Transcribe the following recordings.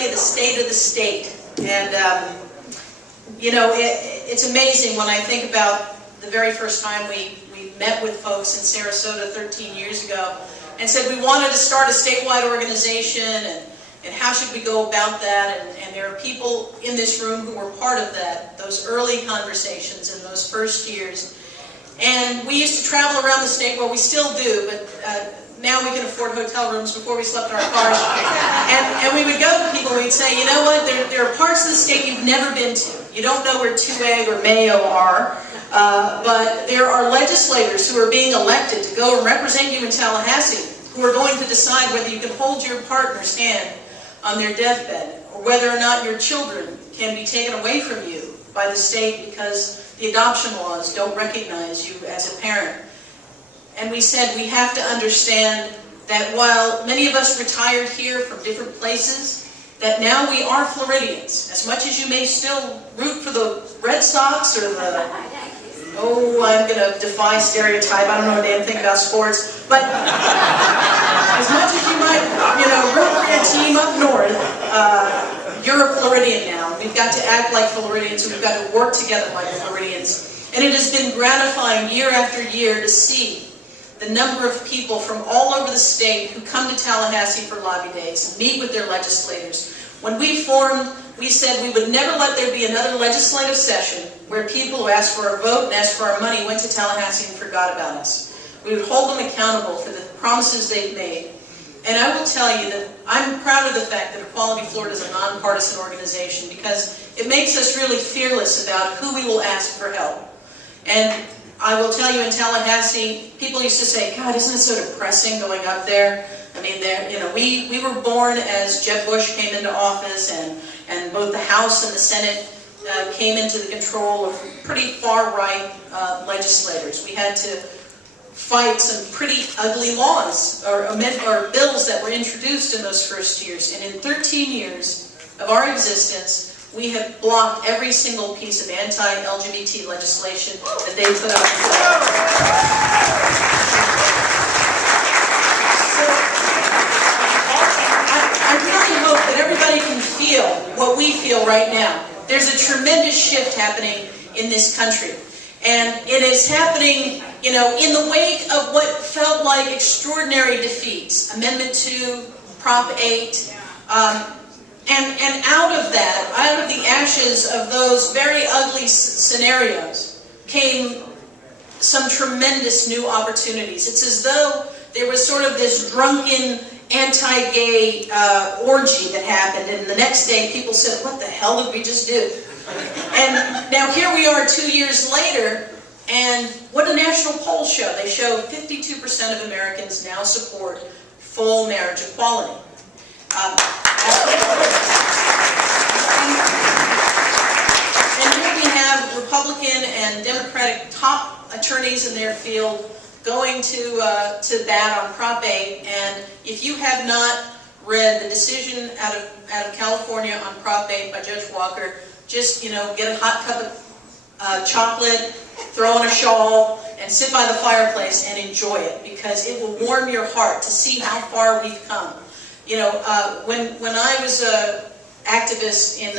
tell you the state of the state. And, you know, it's amazing when I think about the very first time we met with folks in Sarasota 13 years ago and said we wanted to start a statewide organization and how should we go about that. And there are people in this room who were part of that, those early conversations in those first years. And we used to travel around the state, well, we still do, but now we can afford hotel rooms. Before we slept in our cars. And we would go to people and we'd say, you know what, there are parts of the state you've never been to. You don't know where Tuag or Mayo are, but there are legislators who are being elected to go and represent you in Tallahassee, who are going to decide whether you can hold your partner's hand on their deathbed, or whether or not your children can be taken away from you by the state because the adoption laws don't recognize you as a parent. And we said we have to understand that while many of us retired here from different places, that now we are Floridians. As much as you may still root for the Red Sox or the, oh, I'm going to defy stereotype, I don't know a damn thing about sports, but as much as you might, you know, root for your team up north, you're a Floridian now. We've got to act like Floridians, and we've got to work together like Floridians. And it has been gratifying year after year to see the number of people from all over the state who come to Tallahassee for lobby days and meet with their legislators. When we formed, we said we would never let there be another legislative session where people who asked for our vote and asked for our money went to Tallahassee and forgot about us. We would hold them accountable for the promises they've made. And I will tell you that I'm proud of the fact that Equality Florida is a nonpartisan organization because it makes us really fearless about who we will ask for help. And I will tell you, in Tallahassee, people used to say, God, isn't it so depressing going up there? I mean, you know, we were born as Jeb Bush came into office, and both the House and the Senate came into the control of pretty far-right legislators. We had to fight some pretty ugly laws or bills that were introduced in those first years. And in 13 years of our existence, we have blocked every single piece of anti-LGBT legislation that they put up. So I really hope that everybody can feel what we feel right now. There's a tremendous shift happening in this country. And it is happening, you know, in the wake of what felt like extraordinary defeats. Amendment 2, Prop 8, and out of that, out of the ashes of those very ugly scenarios, came some tremendous new opportunities. It's as though there was sort of this drunken anti-gay orgy that happened, and the next day people said, what the hell did we just do? And now here we are 2 years later, and what do national polls show? They show 52% of Americans now support full marriage equality. And here we have Republican and Democratic top attorneys in their field going to bat on Prop 8. And if you have not read the decision out of California on Prop 8 by Judge Walker, just, you know, get a hot cup of chocolate, throw on a shawl, and sit by the fireplace and enjoy it, because it will warm your heart to see how far we've come. You know, when I was an activist in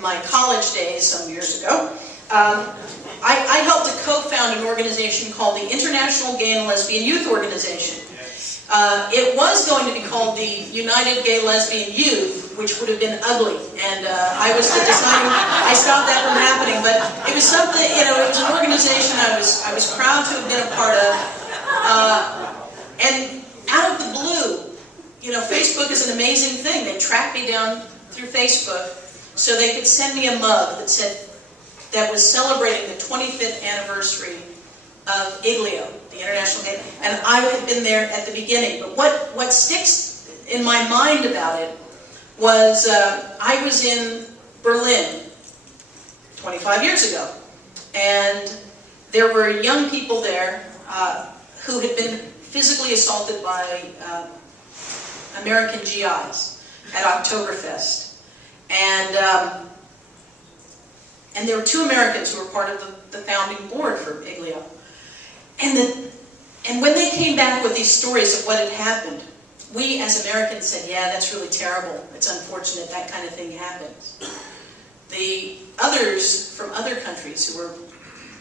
my college days some years ago, I helped to co-found an organization called the International Gay and Lesbian Youth Organization. It was going to be called the United Gay Lesbian Youth, which would have been ugly, and I was the designer. I stopped that from happening, but it was something, you know, it was an organization I was proud to have been a part of. And out of the blue, you know, Facebook is an amazing thing. They tracked me down through Facebook so they could send me a mug that said, that was celebrating the 25th anniversary of IGLEO, the International Gay, and I had been there at the beginning. But what sticks in my mind about it was I was in Berlin 25 years ago, and there were young people there who had been physically assaulted by American GIs at Oktoberfest. And there were two Americans who were part of the founding board for IGLEO. And when they came back with these stories of what had happened, we as Americans said, yeah, that's really terrible. It's unfortunate that kind of thing happens. The others from other countries who were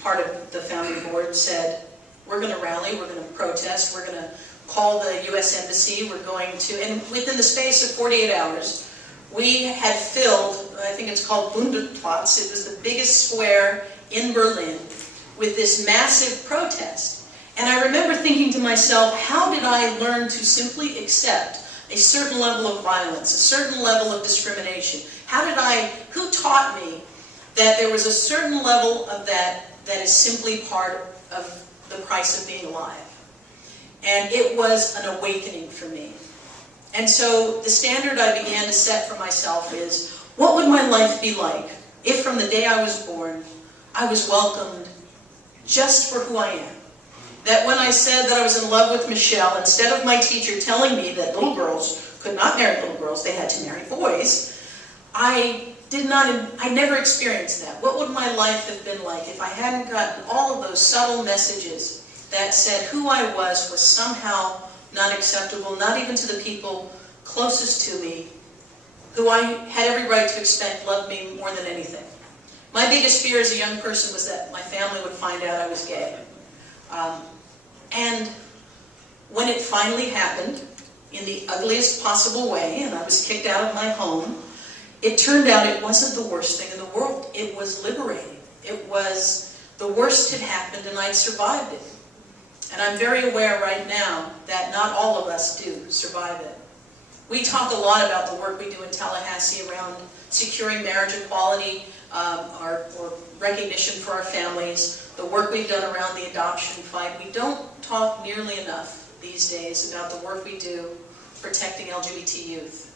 part of the founding board said, we're going to rally, we're going to protest, we're going to call the U.S. Embassy, we're going to, and within the space of 48 hours, we had filled, I think it's called Bundesplatz, it was the biggest square in Berlin, with this massive protest. And I remember thinking to myself, how did I learn to simply accept a certain level of violence, a certain level of discrimination? Who taught me that there was a certain level of that is simply part of the price of being alive? And it was an awakening for me. And so the standard I began to set for myself is, what would my life be like if from the day I was born, I was welcomed just for who I am? That when I said that I was in love with Michelle, instead of my teacher telling me that little girls could not marry little girls, they had to marry boys, I never experienced that. What would my life have been like if I hadn't gotten all of those subtle messages that said who I was somehow not acceptable, not even to the people closest to me, who I had every right to expect loved me more than anything. My biggest fear as a young person was that my family would find out I was gay. And when it finally happened, in the ugliest possible way, and I was kicked out of my home, it turned out it wasn't the worst thing in the world. It was liberating. It was the worst had happened and I'd survived it. And I'm very aware right now that not all of us do survive it. We talk a lot about the work we do in Tallahassee around securing marriage equality, or recognition for our families, the work we've done around the adoption fight. We don't talk nearly enough these days about the work we do protecting LGBT youth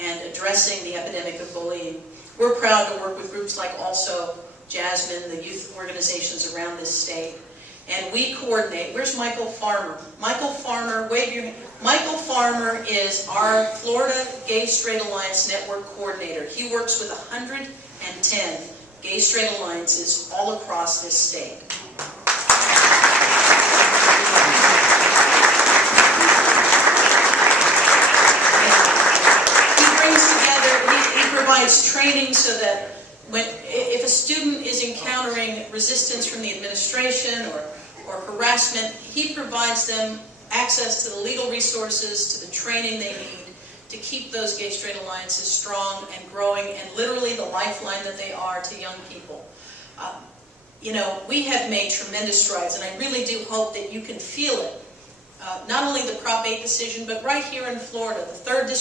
and addressing the epidemic of bullying. We're proud to work with groups like also Jasmine, the youth organizations around this state. And we coordinate. Where's Michael Farmer? Michael Farmer, wave your hand. Michael Farmer is our Florida Gay Straight Alliance Network coordinator. He works with 110 gay straight alliances all across this state. He brings together, he provides training so that if a student is encountering resistance from the administration or harassment, he provides them access to the legal resources, to the training they need to keep those gay straight alliances strong and growing and literally the lifeline that they are to young people. You know, we have made tremendous strides, and I really do hope that you can feel it. Not only the Prop 8 decision, but right here in Florida, the 3rd District